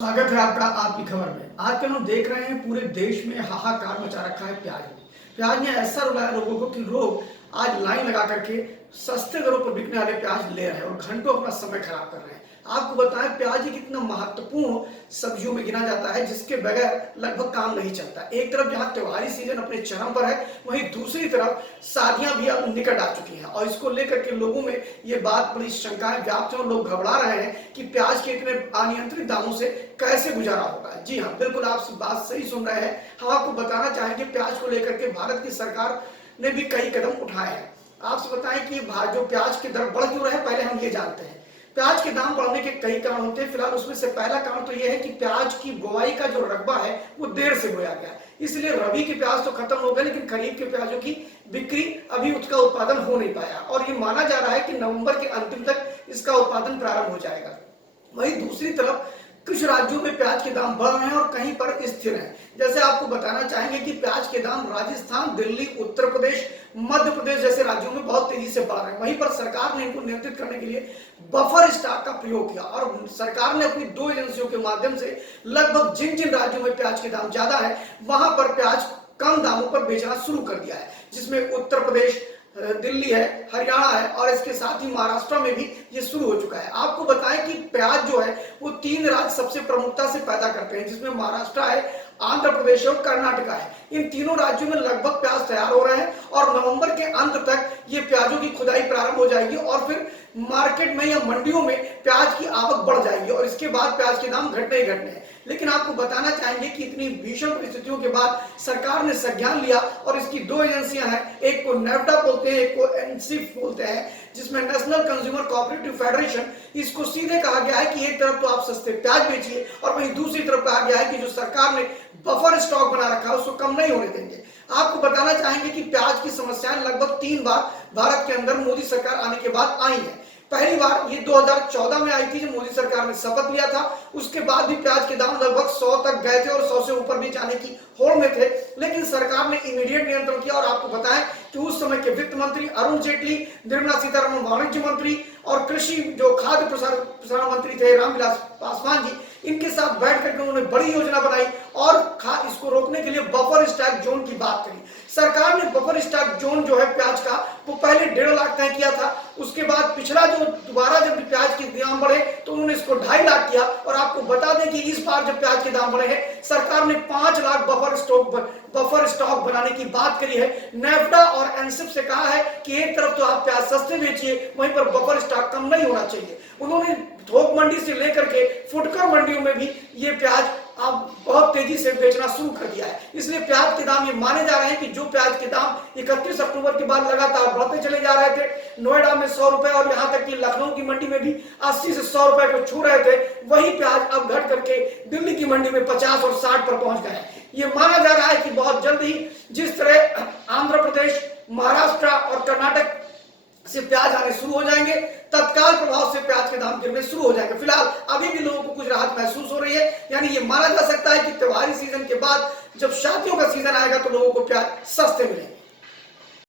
स्वागत है आपका आपकी खबर में। आज के हम देख रहे हैं पूरे देश में हाहाकार मचा रखा है प्याज ने। प्याज ने ऐसा रुलाया लोगों को कि लोग आज लाइन लगा करके सस्ते दरों पर बिकने वाले प्याज ले रहे हैं और घंटों अपना समय खराब कर रहे हैं। आपको बताएं, प्याज एक इतना महत्वपूर्ण सब्जियों में गिना जाता है जिसके बगैर लगभग काम नहीं चलता। एक तरफ जहां त्योहारी सीजन अपने चरम पर है, वहीं दूसरी तरफ शादियां भी अब निकट आ चुकी हैं और इसको लेकर के लोगों में ये बात बड़ी शंकाएं व्याप्त है और लोग घबरा रहे हैं कि प्याज के इतने अनियंत्रित दामों से कैसे गुजारा होगा। जी हाँ, बिल्कुल आप बात सही सुन रहे हैं। हम आपको बताना चाहेंगे प्याज को लेकर के भारत की सरकार ने भी कई कदम उठाए हैं। आपसे बताएं कि जो प्याज के दर बढ़ क्यों रहे हैं, पहले हम ये जानते हैं। प्याज के दाम बढ़ने के कई कारण होते हैं। फिलहाल उसमें से पहला कारण तो यह है कि प्याज की बुआई का जो रकबा है वो देर से बोया गया, इसलिए रबी के प्याज तो खत्म हो गए, लेकिन खरीफ के प्याजों की बिक्री अभी उसका उत्पादन हो नहीं पाया और ये माना जा रहा है कि नवंबर के अंतिम तक इसका उत्पादन प्रारंभ हो जाएगा। वहीं दूसरी तरफ कुछ राज्यों में प्याज के दाम बढ़ रहे हैं और कहीं पर स्थिर हैं। जैसे आपको बताना चाहेंगे कि प्याज के दाम राजस्थान, दिल्ली, उत्तर प्रदेश, मध्य प्रदेश जैसे राज्यों में बहुत तेजी से बढ़ रहे हैं। वहीं पर सरकार ने इनको नियंत्रित करने के लिए बफर स्टॉक का प्रयोग किया और सरकार ने अपनी दो एजेंसियों के माध्यम से लगभग जिन जिन राज्यों में प्याज के दाम ज्यादा है वहां पर प्याज कम दामों पर बेचना शुरू कर दिया है, जिसमें उत्तर प्रदेश, दिल्ली है, हरियाणा है और इसके साथ ही महाराष्ट्र में भी ये शुरू हो चुका है। आपको बताएं कि प्याज जो है वो तीन राज्य सबसे प्रमुखता से पैदा करते हैं, जिसमें महाराष्ट्र है, आंध्र प्रदेश और कर्नाटक है। इन तीनों राज्यों में लगभग प्याज तैयार हो रहे हैं और नवंबर के अंत तक ये प्याजों की खुदाई प्रारंभ हो जाएगी और फिर मार्केट में या मंडियों में प्याज की आवक बढ़ जाएगी और इसके बाद प्याज के दाम घटने ही घटने हैं। लेकिन आपको बताना चाहेंगे कि इतनी भीषण परिस्थितियों के बाद सरकार ने संज्ञान लिया और इसकी दो एजेंसियां हैं, एक को नेफ्टा बोलते हैं, एक को एनसिफ बोलते हैं, जिसमें नेशनल कंज्यूमर कोऑपरेटिव फेडरेशन। इसको सीधे कहा गया है कि एक तरफ तो आप सस्ते प्याज बेचिए और वहीं दूसरी तरफ कहा गया है कि जो सरकार ने बफर स्टॉक बना रखा है उसको कम नहीं होने देंगे। आपको बताना चाहेंगे कि प्याज की समस्याएं लगभग 3 बार भारत के अंदर मोदी सरकार आने के बाद आई है। पहली बार ये 2014 में आई थी जब मोदी सरकार ने शपथ लिया था। उसके बाद भी प्याज के दाम लगभग 100 तक गए थे और 100 से ऊपर भी जाने की होड़ में थे, लेकिन सरकार ने इमीडिएट नियंत्रण किया। और आपको बताएं कि उस समय के वित्त मंत्री अरुण जेटली, निर्मला सीतारमण वाणिज्य मंत्री और कृषि जो खाद्य प्रसारण मंत्री थे रामविलास पासवान जी, इनके साथ बैठ करके उन्होंने बड़ी योजना बनाई और इसको रोकने के लिए बफर स्टॉक जोन की बात करी। सरकार ने बफर स्टॉक जोन जो है प्याज का वो पहले 1.5 लाख तय किया था। उसके बाद पिछला जो दोबारा जब प्याज के दाम बढ़े तो उन्होंने इसको 2.5 लाख किया। और आपको बता दें कि इस बार जब प्याज के दाम बढ़े हैं सरकार ने 5 लाख बफर स्टॉक बनाने की बात करी है। नेफ्टा और एनसिफ से कहा है कि एक तरफ तो आप प्याज सस्ते बेचिए, वहीं पर बफर स्टॉक कम नहीं होना चाहिए। उन्होंने थोक मंडी से लेकर के फुटकर मंडियों में भी ये प्याज अब बहुत तेजी से बेचना शुरू कर दिया है। इसलिए प्याज के दाम ये माने जा रहे हैं कि जो प्याज के दाम 31 अक्टूबर के बाद लगातार बढ़ते चले जा रहे थे, नोएडा में 100 रुपए और यहां तक कि लखनऊ की मंडी में भी 80 से 100 रुपए को छू रहे थे, वही प्याज अब घट करके दिल्ली की मंडी में 50 और 60 पर पहुंच गए हैं। ये माना जा रहा है कि बहुत जल्द ही जिस तरह आंध्र प्रदेश, महाराष्ट्र और कर्नाटक से प्याज आने शुरू हो जाएंगे, तत्काल प्रभाव से प्याज के दाम गिरने शुरू हो जाएंगे। फिलहाल अभी भी लोगों को कुछ राहत महसूस हो रही है, यानी ये माना जा सकता है कि त्योहारी सीजन के बाद जब शादियों का सीजन आएगा तो लोगों को प्याज सस्ते मिलेंगे।